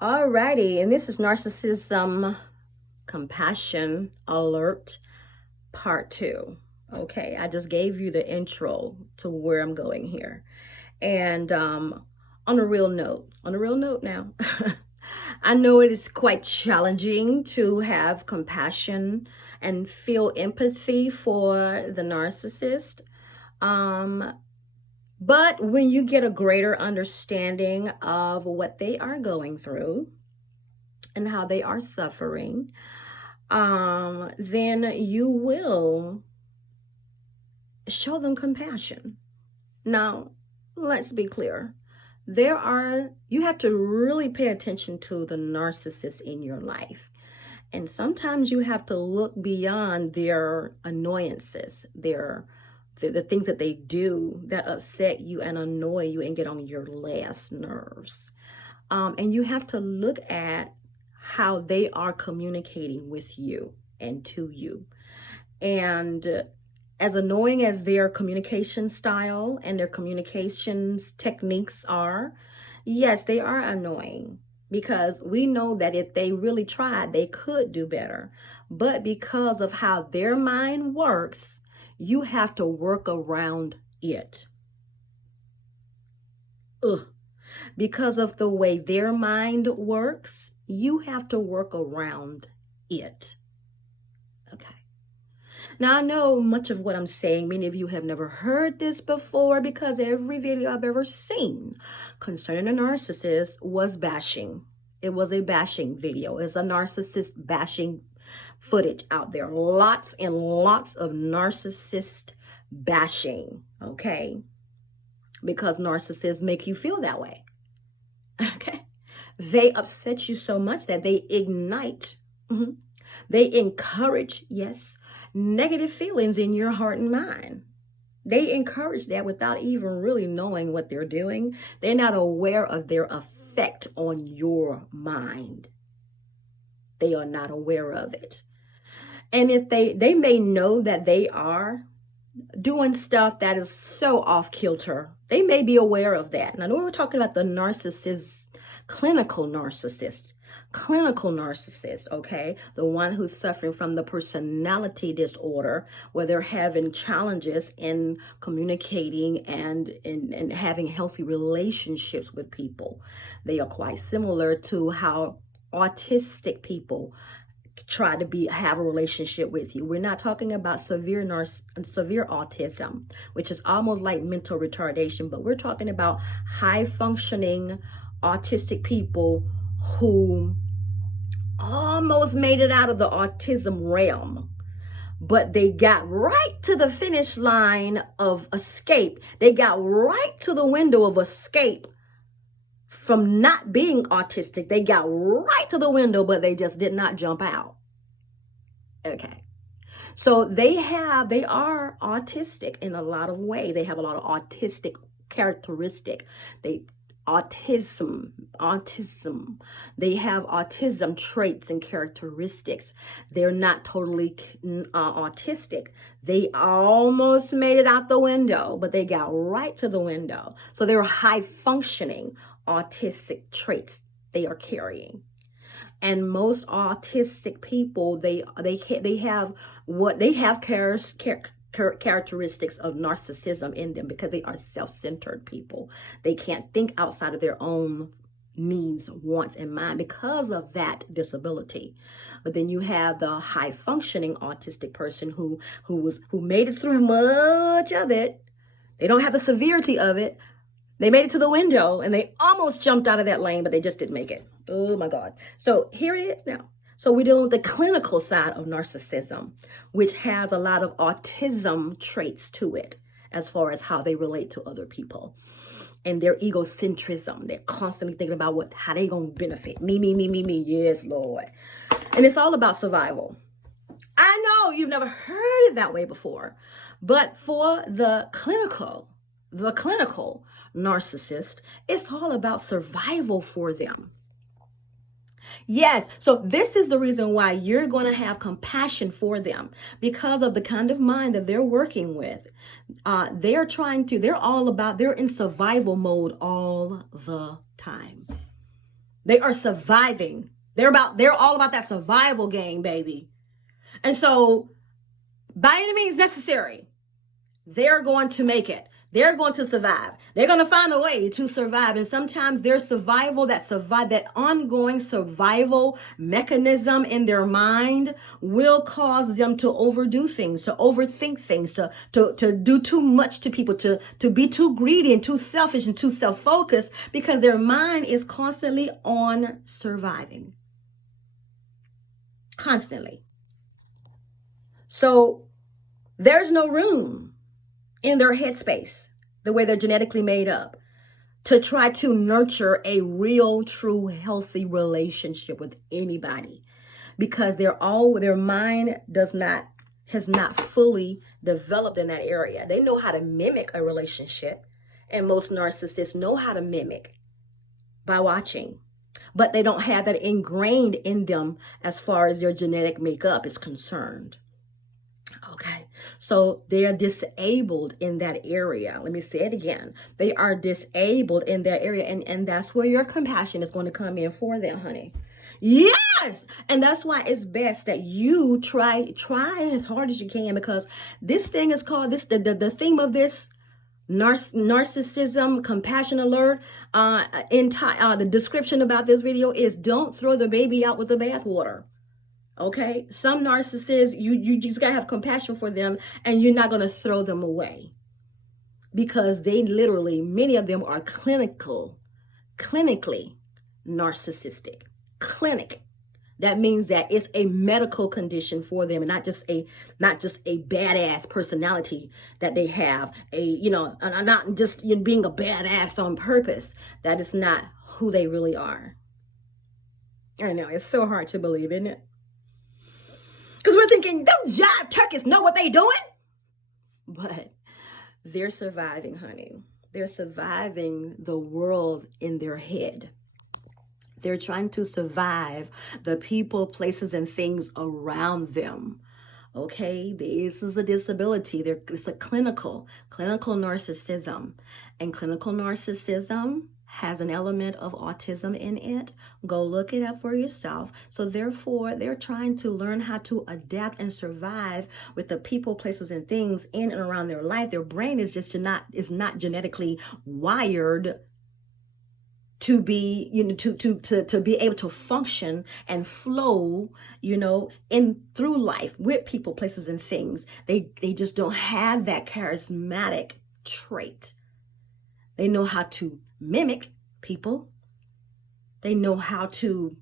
Alrighty, and this is Narcissism Compassion Alert Part 2. Okay, I just gave you the intro to where I'm going here. And on a real note now, I know it is quite challenging to have compassion and feel empathy for the narcissist. Um, but when you get a greater understanding of what they are going through, and how they are suffering, then you will show them compassion. Now, let's be clear. You have to really pay attention to the narcissist in your life. And sometimes you have to look beyond their annoyances, the things that they do that upset you and annoy you and get on your last nerves. And you have to look at how they are communicating with you and to you. And as annoying as their communication style and their communications techniques are, yes, they are annoying because we know that if they really tried, they could do better. But because of how their mind works, you have to work around it. Ugh. Because of the way their mind works, you have to work around it. Okay. Now, I know much of what I'm saying, many of you have never heard this before because every video I've ever seen concerning a narcissist was bashing. It was a bashing video. It's a narcissist bashing footage out there. Lots and lots of narcissist bashing, okay? Because narcissists make you feel that way. Okay. They upset you so much that they ignite, they encourage, yes, negative feelings in your heart and mind. They encourage that without even really knowing what they're doing. They're not aware of their effect on your mind. They are not aware of it. And if they may know that they are doing stuff that is so off kilter. They may be aware of that. And I know we're talking about the narcissist, clinical narcissist, okay? The one who's suffering from the personality disorder where they're having challenges in communicating and in having healthy relationships with people. They are quite similar to how autistic people try to have a relationship with you. We're not talking about severe autism, which is almost like mental retardation, but we're talking about high functioning autistic people who almost made it out of the autism realm, but they got right to the finish line of escape. They got right to the window of escape from not being autistic. They got right to the window, but they just did not jump out. Okay. So they are autistic in a lot of ways. They have a lot of autistic characteristic. Autism. They have autism traits and characteristics. They're not totally autistic. They almost made it out the window, but they got right to the window. So they're high functioning autistic traits they are carrying. And most autistic people, they have characteristics of narcissism in them because they are self-centered people. They can't think outside of their own needs, wants, and mind because of that disability. But then you have the high functioning autistic person who made it through much of it. They don't have the severity of it. They made it to the window and they almost jumped out of that lane, but they just didn't make it. Oh my God. So here it is now. So we're dealing with the clinical side of narcissism, which has a lot of autism traits to it as far as how they relate to other people. And their egocentrism. They're constantly thinking about how they gonna benefit. Me. Yes, Lord. And it's all about survival. I know you've never heard it that way before, but for the clinical narcissist, it's all about survival for them. Yes, so this is the reason why you're going to have compassion for them because of the kind of mind that they're working with. They're in survival mode all the time. They are surviving. They're all about that survival game, baby. And so, by any means necessary, they're going to make it. They're going to survive. They're going to find a way to survive. And sometimes their survival, that ongoing survival mechanism in their mind will cause them to overdo things, to overthink things, to do too much to people, to be too greedy and too selfish and too self-focused, because their mind is constantly on surviving. Constantly. So there's no room in their headspace, the way they're genetically made up, to try to nurture a real, true, healthy relationship with anybody, because their mind has not fully developed in that area. They know how to mimic a relationship, and most narcissists know how to mimic by watching, but they don't have that ingrained in them as far as their genetic makeup is concerned. Okay, so they are disabled in that area. Let me say it again. They are disabled in that area, and that's where your compassion is going to come in for them, honey. Yes, and that's why it's best that you try as hard as you can, because this thing is called the theme of this narcissism compassion alert. The description about this video is: don't throw the baby out with the bathwater. Okay, some narcissists, you just gotta have compassion for them, and you're not gonna throw them away, because many of them are clinically narcissistic. Clinic. That means that it's a medical condition for them, and not just a badass personality that they have. Not just being a badass on purpose. That is not who they really are. I know, it's so hard to believe, isn't it? Because we're thinking, them jive turkeys know what they doing. But they're surviving, honey. They're surviving the world in their head. They're trying to survive the people, places, and things around them. Okay, this is a disability. It's a clinical narcissism. And clinical narcissism has an element of autism in it. Go look it up for yourself. So therefore, they're trying to learn how to adapt and survive with the people, places, and things in and around their life. Their brain is not genetically wired to be, to be able to function and flow, in through life with people, places, and things. They just don't have that charismatic trait. They know how to mimic people. They know how to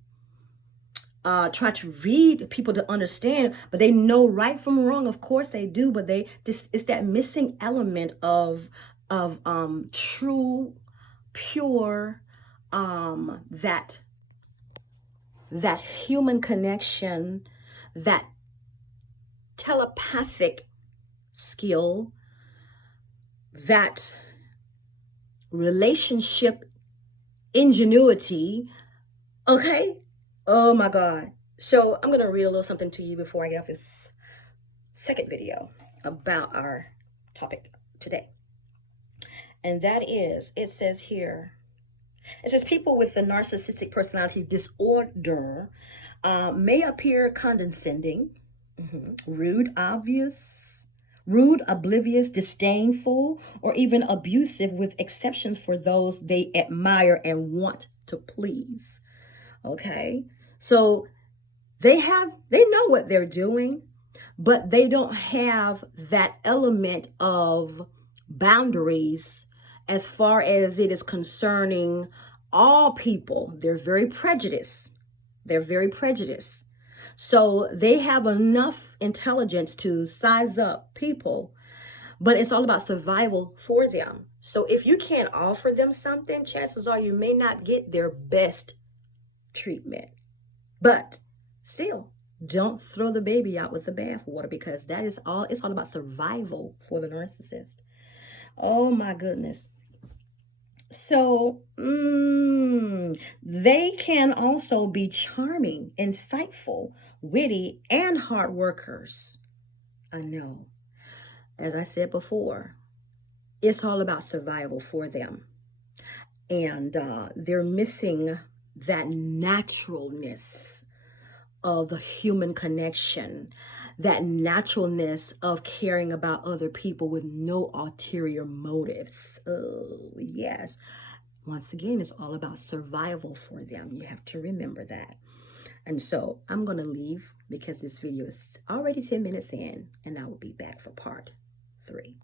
try to read people to understand, but they know right from wrong. Of course they do, but it's that missing element of true, pure, that human connection, that telepathic skill, that relationship ingenuity. Okay? Oh my God. So I'm going to read a little something to you before I get off this second video about our topic today. And that is, it says people with the narcissistic personality disorder may appear condescending, rude, oblivious, disdainful, or even abusive, with exceptions for those they admire and want to please. Okay? So they know what they're doing, but they don't have that element of boundaries as far as it is concerning all people. They're very prejudiced. So they have enough intelligence to size up people, but it's all about survival for them. So if you can't offer them something, chances are you may not get their best treatment. But still, don't throw the baby out with the bathwater, because it's all about survival for the narcissist. Oh my goodness. So they can also be charming, insightful, witty, and hard workers. I know. As I said before, it's all about survival for them. And they're missing that naturalness of the human connection, that naturalness of caring about other people with no ulterior motives. Oh, yes. Once again, it's all about survival for them. You have to remember that. And so I'm going to leave because this video is already 10 minutes in, and I will be back for part 3.